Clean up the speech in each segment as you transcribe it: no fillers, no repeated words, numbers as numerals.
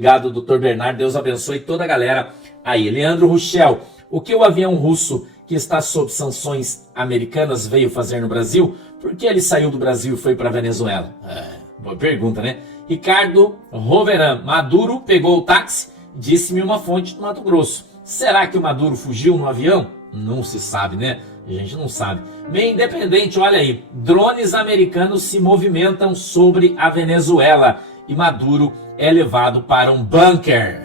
obrigado, Dr. Bernardo. Deus abençoe toda a galera aí. Leandro Ruchel, o que o avião russo que está sob sanções americanas veio fazer no Brasil? Por que ele saiu do Brasil e foi para a Venezuela? Boa pergunta, né? Ricardo Roveran, Maduro pegou o táxi, disse-me uma fonte do Mato Grosso. Será que o Maduro fugiu no avião? Não se sabe, né? A gente não sabe. Meio independente, olha aí. Drones americanos se movimentam sobre a Venezuela e Maduro é levado para um bunker.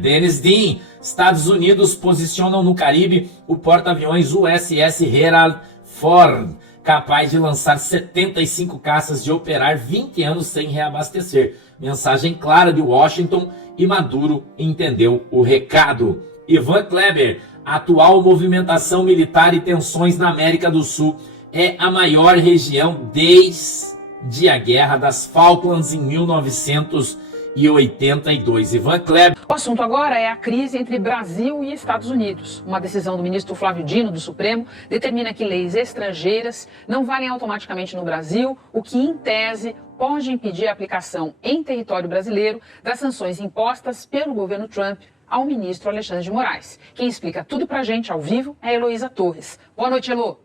Dennis Dean, Estados Unidos posicionam no Caribe o porta-aviões USS Gerald Ford, capaz de lançar 75 caças e operar 20 anos sem reabastecer. Mensagem clara de Washington e Maduro entendeu o recado. Ivan Kleber, atual movimentação militar e tensões na América do Sul é a maior região desde a Guerra das Falklands em 1982. Ivan Kleber. O assunto agora é a crise entre Brasil e Estados Unidos. Uma decisão do ministro Flávio Dino do Supremo determina que leis estrangeiras não valem automaticamente no Brasil, o que, em tese, pode impedir a aplicação em território brasileiro das sanções impostas pelo governo Trump ao ministro Alexandre de Moraes. Quem explica tudo pra gente ao vivo é a Heloísa Torres. Boa noite, Elo.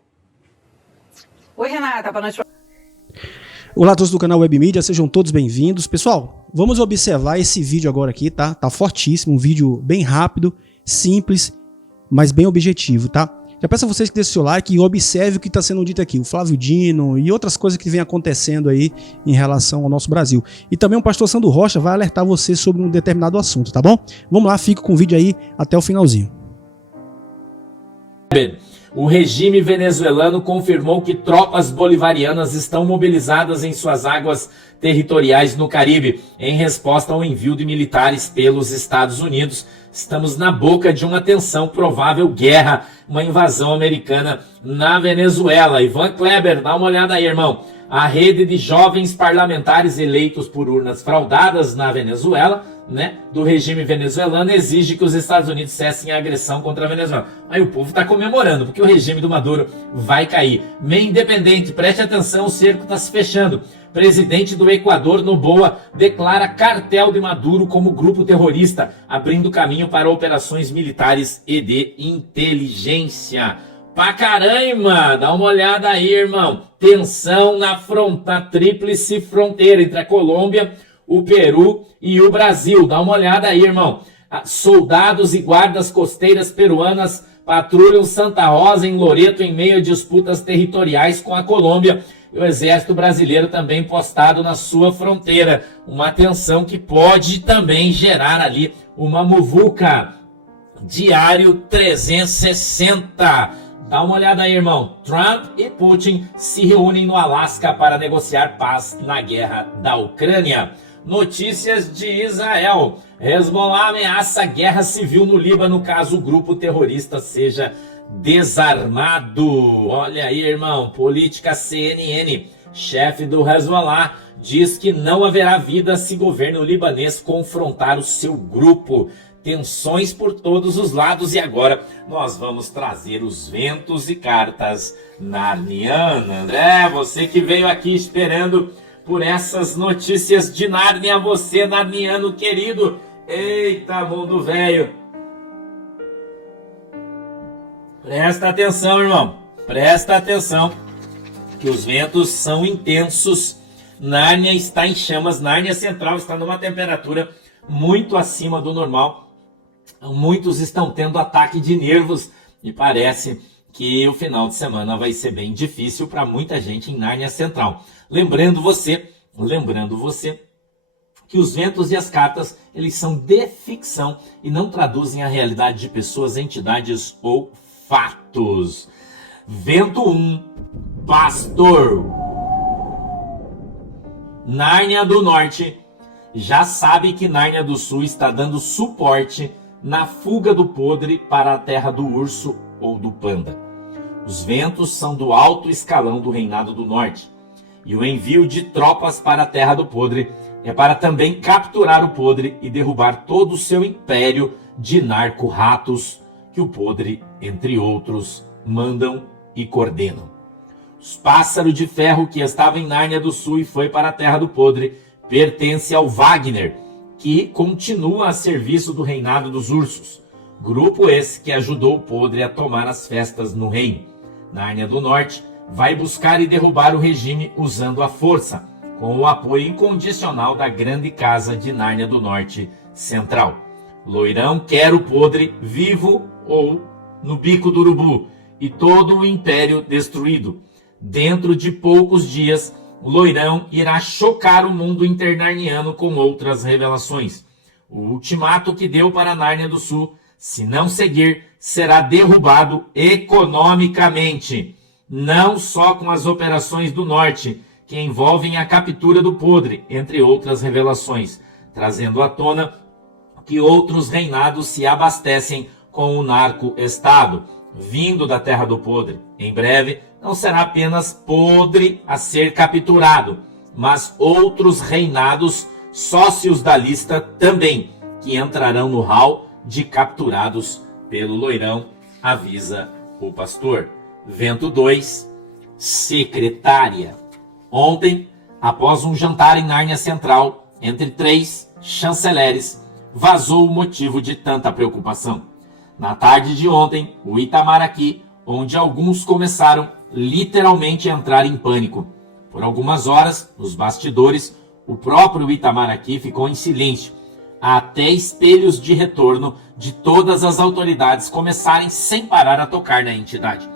Oi, Renata. Boa noite. Olá a todos do canal Web Mídia, sejam todos bem-vindos. Pessoal, vamos observar esse vídeo agora aqui, tá? Tá fortíssimo, um vídeo bem rápido, simples, mas bem objetivo, tá? Já peço a vocês que deixem o seu like e observe o que está sendo dito aqui, o Flávio Dino e outras coisas que vem acontecendo aí em relação ao nosso Brasil. E também o pastor Sandro Rocha vai alertar você sobre um determinado assunto, tá bom? Vamos lá, fica com o vídeo aí até o finalzinho. O regime venezuelano confirmou que tropas bolivarianas estão mobilizadas em suas águas territoriais no Caribe, em resposta ao envio de militares pelos Estados Unidos. Estamos na boca de uma tensão, provável guerra, uma invasão americana na Venezuela. Ivan Kleber, dá uma olhada aí, irmão. A rede de jovens parlamentares eleitos por urnas fraudadas na Venezuela, né, do regime venezuelano, exige que os Estados Unidos cessem a agressão contra a Venezuela. Aí o povo está comemorando, porque o regime do Maduro vai cair. Meio independente, preste atenção, o cerco está se fechando. Presidente do Equador, Noboa, declara cartel de Maduro como grupo terrorista, abrindo caminho para operações militares e de inteligência. Pra caramba, dá uma olhada aí, irmão. Tensão na tríplice fronteira entre a Colômbia, o Peru e o Brasil. Dá uma olhada aí, irmão. Soldados e guardas costeiras peruanas patrulham Santa Rosa em Loreto em meio a disputas territoriais com a Colômbia. E o exército brasileiro também postado na sua fronteira. Uma tensão que pode também gerar ali uma muvuca. Diário 360. Dá uma olhada aí, irmão. Trump e Putin se reúnem no Alasca para negociar paz na guerra da Ucrânia. Notícias de Israel. Hezbollah ameaça guerra civil no Líbano caso o grupo terrorista seja desarmado. Olha aí, irmão. Política CNN. Chefe do Hezbollah diz que não haverá vida se governo libanês confrontar o seu grupo. Tensões por todos os lados e agora nós vamos trazer os ventos e cartas narnianas. Você que veio aqui esperando por essas notícias de Nárnia, você narniano querido. Eita, mundo velho. Presta atenção, irmão. Presta atenção que os ventos são intensos. Nárnia está em chamas. Nárnia Central está numa temperatura muito acima do normal. Muitos estão tendo ataque de nervos e parece que o final de semana vai ser bem difícil para muita gente em Nárnia Central. Lembrando você que os ventos e as cartas, eles são de ficção e não traduzem a realidade de pessoas, entidades ou fatos. Vento 1, Pastor. Nárnia do Norte já sabe que Nárnia do Sul está dando suporte na fuga do podre para a terra do urso ou do panda. Os ventos são do alto escalão do Reinado do Norte. E o envio de tropas para a terra do podre é para também capturar o podre e derrubar todo o seu império de narco-ratos que o podre, entre outros, mandam e coordenam. Os pássaros de ferro que estava em Nárnia do Sul e foi para a terra do podre pertence ao Wagner, que continua a serviço do reinado dos ursos. Grupo esse que ajudou o Podre a tomar as festas no reino. Nárnia do Norte vai buscar e derrubar o regime usando a força, com o apoio incondicional da grande casa de Nárnia do Norte Central. Loirão quer o Podre vivo ou no bico do urubu e todo o império destruído. Dentro de poucos dias, Loirão irá chocar o mundo internarniano com outras revelações. O ultimato que deu para Nárnia do Sul, se não seguir, será derrubado economicamente. Não só com as operações do Norte, que envolvem a captura do Podre, entre outras revelações, trazendo à tona que outros reinados se abastecem com o narco-estado, vindo da terra do Podre. Em breve, não será apenas Podre a ser capturado, mas outros reinados sócios da lista também, que entrarão no hall de capturados pelo Loirão, avisa o pastor. Vento 2, secretária. Ontem, após um jantar em Nárnia Central, entre 3 chanceleres, vazou o motivo de tanta preocupação. Na tarde de ontem, o Itamaraty, onde alguns começaram literalmente a entrar em pânico. Por algumas horas, nos bastidores, o próprio Itamaraty ficou em silêncio, até espelhos de retorno de todas as autoridades começarem sem parar a tocar na entidade.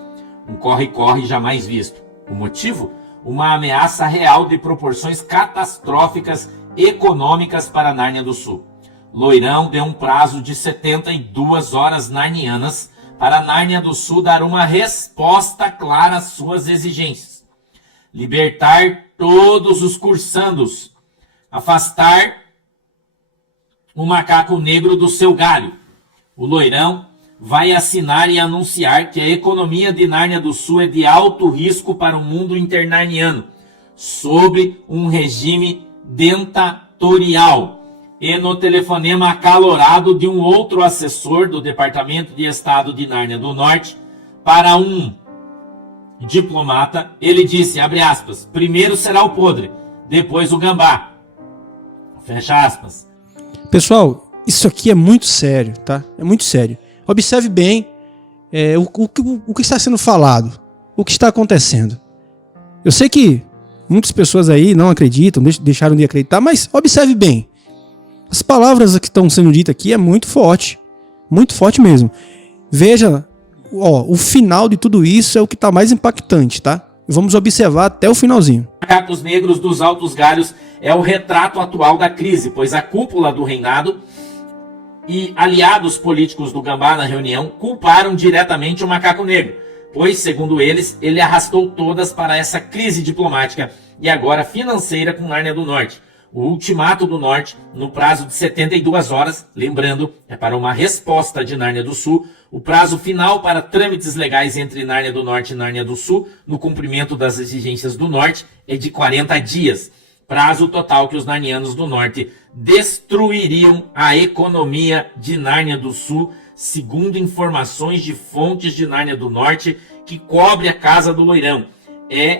Um corre-corre jamais visto. O motivo? Uma ameaça real de proporções catastróficas econômicas para Nárnia do Sul. Loirão deu um prazo de 72 horas narnianas para Nárnia do Sul dar uma resposta clara às suas exigências. Libertar todos os cursandos. Afastar o macaco negro do seu galho. O Loirão vai assinar e anunciar que a economia de Nárnia do Sul é de alto risco para o mundo internarniano, sob um regime dentatorial. E no telefonema acalorado de um outro assessor do Departamento de Estado de Nárnia do Norte para um diplomata, ele disse, abre aspas, primeiro será o Podre, depois o Gambá. Fecha aspas. Pessoal, isso aqui é muito sério, tá? É muito sério. Observe bem o que está sendo falado, o que está acontecendo. Eu sei que muitas pessoas aí não acreditam, deixaram de acreditar, mas observe bem. As palavras que estão sendo ditas aqui é muito forte mesmo. Veja, o final de tudo isso é o que está mais impactante, tá? Vamos observar até o finalzinho. Macacos negros dos altos galhos é o retrato atual da crise, pois a cúpula do reinado e aliados políticos do Gambá na reunião culparam diretamente o macaco negro, pois, segundo eles, ele arrastou todas para essa crise diplomática e agora financeira com Nárnia do Norte. O ultimato do Norte, no prazo de 72 horas, lembrando, é para uma resposta de Nárnia do Sul. O prazo final para trâmites legais entre Nárnia do Norte e Nárnia do Sul, no cumprimento das exigências do Norte, é de 40 dias. Prazo total que os narnianos do Norte destruiriam a economia de Nárnia do Sul, segundo informações de fontes de Nárnia do Norte, que cobre a casa do Loirão.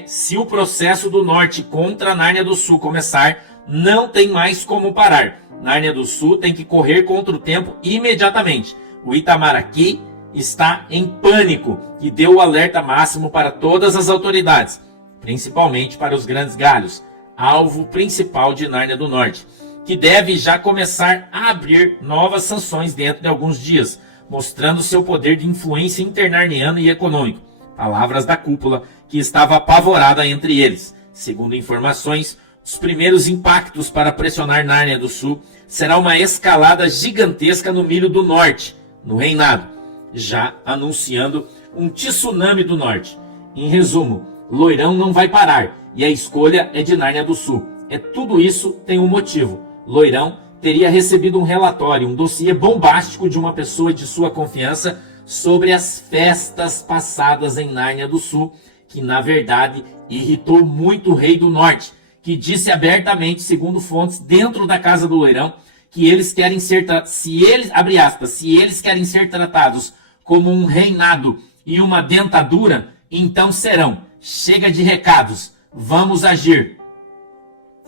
Se o processo do Norte contra Nárnia do Sul começar, não tem mais como parar. Nárnia do Sul tem que correr contra o tempo imediatamente. O Itamaraty está em pânico e deu o alerta máximo para todas as autoridades, principalmente para os grandes galhos, alvo principal de Nárnia do Norte, que deve já começar a abrir novas sanções dentro de alguns dias, mostrando seu poder de influência internarniano e econômico. Palavras da cúpula, que estava apavorada entre eles. Segundo informações, os primeiros impactos para pressionar Nárnia do Sul será uma escalada gigantesca no milho do Norte, no reinado, já anunciando um tsunami do Norte. Em resumo, Loirão não vai parar e a escolha é de Nárnia do Sul. Tudo isso tem um motivo. Loirão teria recebido um relatório, um dossiê bombástico de uma pessoa de sua confiança sobre as festas passadas em Nárnia do Sul, que na verdade irritou muito o rei do Norte, que disse abertamente, segundo fontes dentro da casa do Loirão, que eles querem ser, se eles querem ser tratados como um reinado e uma dentadura, então serão. Chega de recados, vamos agir.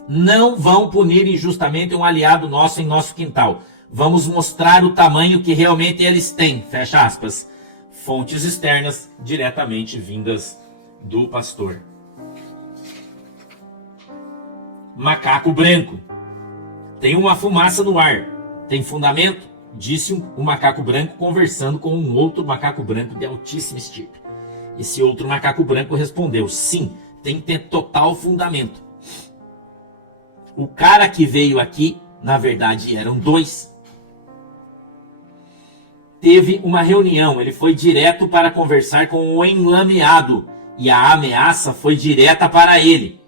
Não vão punir injustamente um aliado nosso em nosso quintal. Vamos mostrar o tamanho que realmente eles têm. Fecha aspas. Fontes externas diretamente vindas do pastor. Macaco branco. Tem uma fumaça no ar. Tem fundamento? Disse um macaco branco conversando com um outro macaco branco de altíssima estirpe. Esse outro macaco branco respondeu: sim, tem que ter total fundamento. O cara que veio aqui, na verdade, eram dois. Teve uma reunião, ele foi direto para conversar com o enlameado e a ameaça foi direta para ele.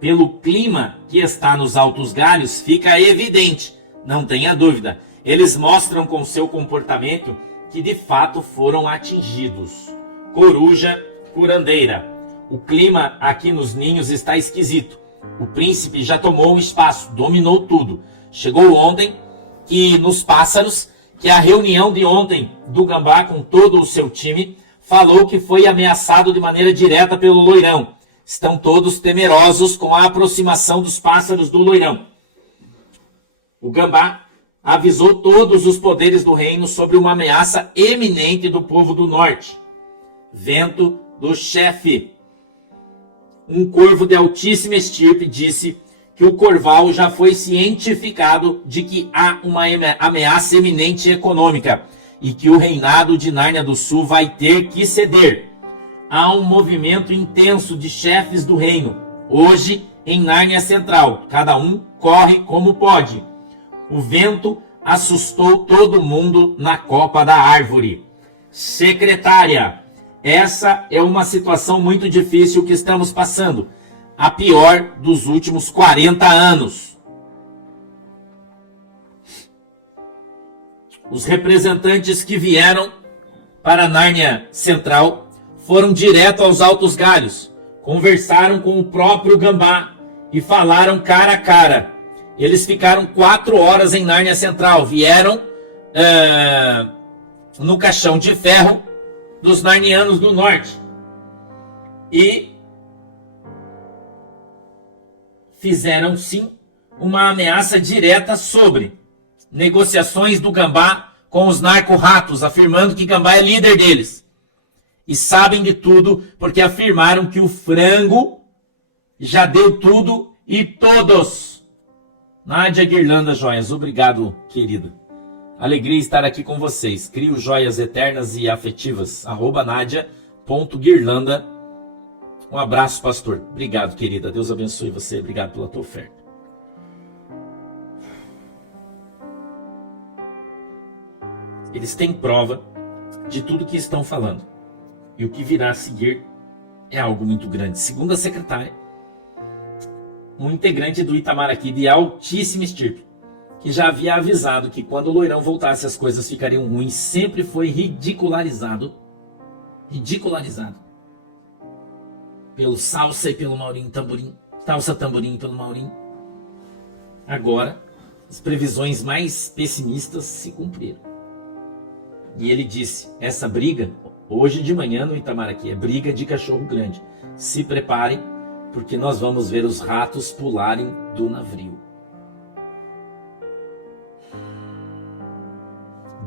Pelo clima que está nos altos galhos, fica evidente, não tenha dúvida. Eles mostram com seu comportamento que de fato foram atingidos. Coruja curandeira. O clima aqui nos ninhos está esquisito. O príncipe já tomou o espaço, dominou tudo. Chegou ontem que nos pássaros, que a reunião de ontem do Gambá com todo o seu time falou que foi ameaçado de maneira direta pelo loirão. Estão todos temerosos com a aproximação dos pássaros do loirão. O Gambá avisou todos os poderes do reino sobre uma ameaça eminente do povo do norte. Vento do chefe. Um corvo de altíssima estirpe disse que o Corval já foi cientificado de que há uma ameaça eminente econômica e que o reinado de Nárnia do Sul vai ter que ceder. Há um movimento intenso de chefes do reino, hoje em Nárnia Central. Cada um corre como pode. O vento assustou todo mundo na copa da árvore. Secretária, essa é uma situação muito difícil que estamos passando. A pior dos últimos 40 anos. Os representantes que vieram para Nárnia Central foram direto aos altos galhos, conversaram com o próprio Gambá e falaram cara a cara. Eles ficaram 4 horas em Nárnia Central, vieram no caixão de ferro dos narnianos do norte e fizeram sim uma ameaça direta sobre negociações do Gambá com os narco-ratos, afirmando que Gambá é líder deles. E sabem de tudo porque afirmaram que o frango já deu tudo e todos. Nádia Guirlanda Joias, obrigado, querida. Alegria estar aqui com vocês. Crio joias eternas e afetivas. @nadia.guirlanda. Um abraço, pastor. Obrigado, querida. Deus abençoe você. Obrigado pela tua oferta. Eles têm prova de tudo que estão falando. E o que virá a seguir é algo muito grande. Segundo a secretária, um integrante do Itamaraty de altíssima estirpe, que já havia avisado que quando o loirão voltasse as coisas ficariam ruins, sempre foi ridicularizado pelo Salsa e pelo Maurinho Tamborim, Salsa Tamborim pelo Maurinho. Agora, as previsões mais pessimistas se cumpriram. E ele disse, essa briga, hoje de manhã no Itamaraty, é briga de cachorro grande. Se preparem, porque nós vamos ver os ratos pularem do navio.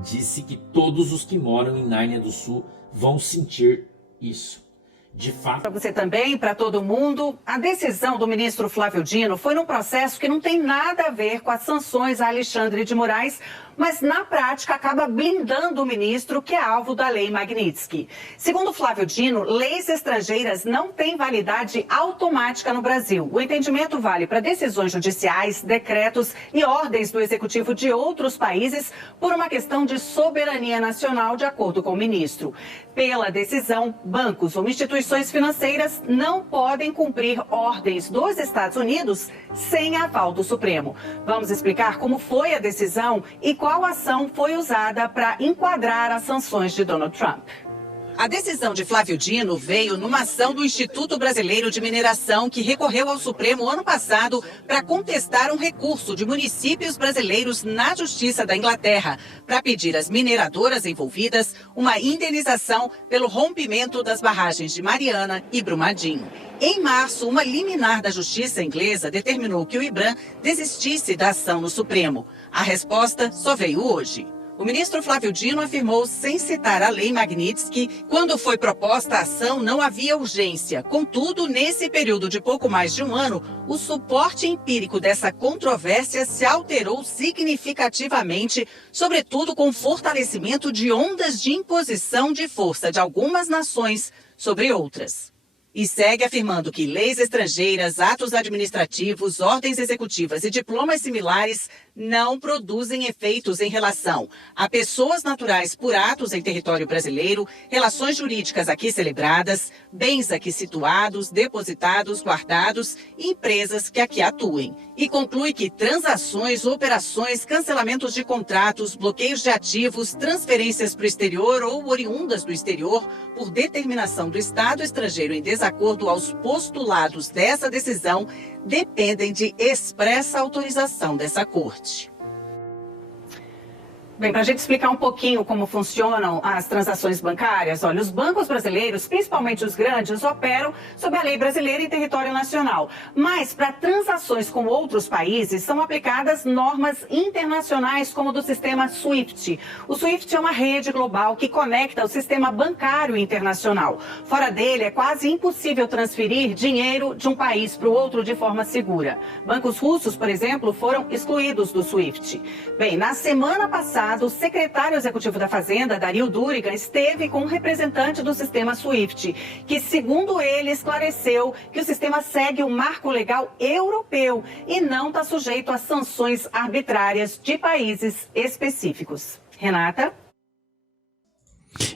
Disse que todos os que moram em Nárnia do Sul vão sentir isso. De fato... Para você também, para todo mundo, a decisão do ministro Flávio Dino foi num processo que não tem nada a ver com as sanções a Alexandre de Moraes, mas na prática acaba blindando o ministro, que é alvo da Lei Magnitsky. Segundo Flávio Dino, leis estrangeiras não têm validade automática no Brasil. O entendimento vale para decisões judiciais, decretos e ordens do executivo de outros países por uma questão de soberania nacional, de acordo com o ministro. Pela decisão, bancos ou instituições financeiras não podem cumprir ordens dos Estados Unidos sem aval do Supremo. Vamos explicar como foi a decisão e qual ação foi usada para enquadrar as sanções de Donald Trump. A decisão de Flávio Dino veio numa ação do Instituto Brasileiro de Mineração, que recorreu ao Supremo ano passado para contestar um recurso de municípios brasileiros na Justiça da Inglaterra, para pedir às mineradoras envolvidas uma indenização pelo rompimento das barragens de Mariana e Brumadinho. Em março, uma liminar da Justiça inglesa determinou que o IBRAM desistisse da ação no Supremo. A resposta só veio hoje. O ministro Flávio Dino afirmou, sem citar a Lei Magnitsky, quando foi proposta a ação não havia urgência. Contudo, nesse período de pouco mais de um ano, o suporte empírico dessa controvérsia se alterou significativamente, sobretudo com o fortalecimento de ondas de imposição de força de algumas nações sobre outras. E segue afirmando que leis estrangeiras, atos administrativos, ordens executivas e diplomas similares não produzem efeitos em relação a pessoas naturais por atos em território brasileiro, relações jurídicas aqui celebradas, bens aqui situados, depositados, guardados e empresas que aqui atuem. E conclui que transações, operações, cancelamentos de contratos, bloqueios de ativos, transferências para o exterior ou oriundas do exterior por determinação do Estado estrangeiro em desacordo aos postulados dessa decisão dependem de expressa autorização dessa Corte. Bem, para a gente explicar um pouquinho como funcionam as transações bancárias, olha, os bancos brasileiros, principalmente os grandes, operam sob a lei brasileira em território nacional. Mas para transações com outros países são aplicadas normas internacionais como do sistema SWIFT. O SWIFT é uma rede global que conecta o sistema bancário internacional. Fora dele é quase impossível transferir dinheiro de um país para o outro de forma segura. Bancos russos, por exemplo, foram excluídos do SWIFT. Bem, na semana passada, o secretário executivo da Fazenda, Dario Durigan, esteve com um representante do sistema SWIFT, que, segundo ele, esclareceu que o sistema segue o marco legal europeu e não está sujeito a sanções arbitrárias de países específicos. Renata?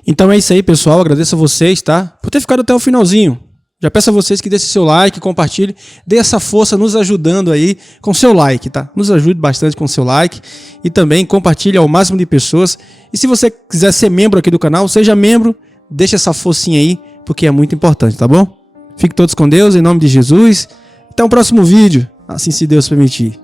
Então é isso aí, pessoal. Agradeço a vocês, tá? Por ter ficado até o finalzinho. Já peço a vocês que deixem seu like, compartilhe, dê essa força nos ajudando aí com seu like, tá? Nos ajude bastante com seu like e também compartilhe ao máximo de pessoas. E se você quiser ser membro aqui do canal, seja membro, deixa essa forcinha aí, porque é muito importante, tá bom? Fiquem todos com Deus, em nome de Jesus. Até o próximo vídeo, assim se Deus permitir.